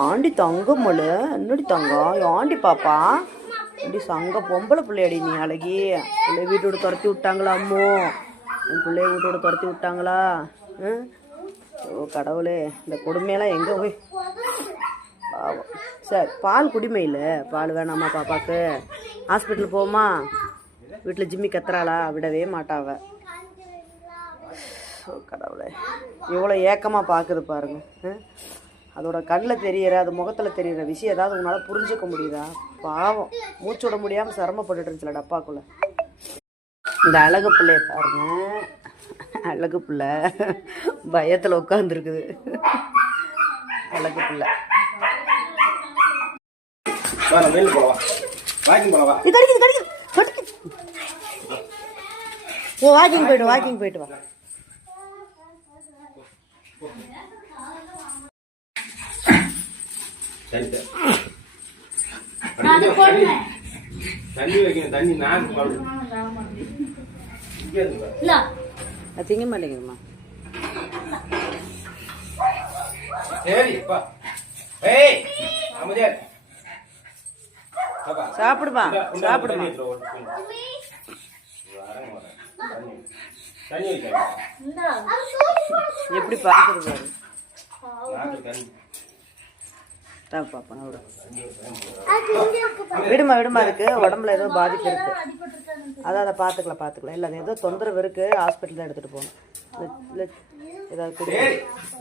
aunty தங்கம்மளு என்னடி தங்கம் aunty பாப்பா அப்படி சங்க பொம்பளை பிள்ளையாடி நீ அழகி பிள்ளை வீட்டோட துரத்தி விட்டாங்களா அம்மோ உன் பிள்ளைய வீட்டோட துரத்தி விட்டாங்களா ஓ கடவுளே இந்த கொடுமையெல்லாம் எங்கே போய் பாவம் சரி பால் குடிமையில் பால் வேணாமா பாப்பாவுக்கு ஹாஸ்பிட்டல் போமா வீட்டில் ஜிம்மி கத்துறாளா விடவே மாட்டாவ கடவுளே எவ்வளோ ஏக்கமாக பார்க்குது பாருங்க அதோட கண்ணில் தெரிகிற அது முகத்தில் தெரிகிற விஷயம் ஏதாவது உன்னால் புரிஞ்சுக்க முடியுதா பாவம் மூச்சு விட முடியாமல் சிரமப்பட்டுட்டு இருந்துச்சுல டப்பாக்குள்ளே இந்த அழகு பிள்ளைய பாருங்க அழகு பிள்ளை பயத்தில் உட்காந்துருக்குது அழகு பிள்ளை ஓ வாக்கிங் போயிட்டு வா திங்க மாட்டேங்குதுமா சாப்பிடுமா எப்படி பார்க்குறது பாப்பா விடுமா இருக்கு உடம்புல ஏதோ பாதிப்பு இருக்கு அதை பார்த்துக்கலாம் இல்லை ஏதோ தொந்தரவு இருக்கு ஹாஸ்பிட்டல் தான் எடுத்துட்டு போகணும் ஏதாவது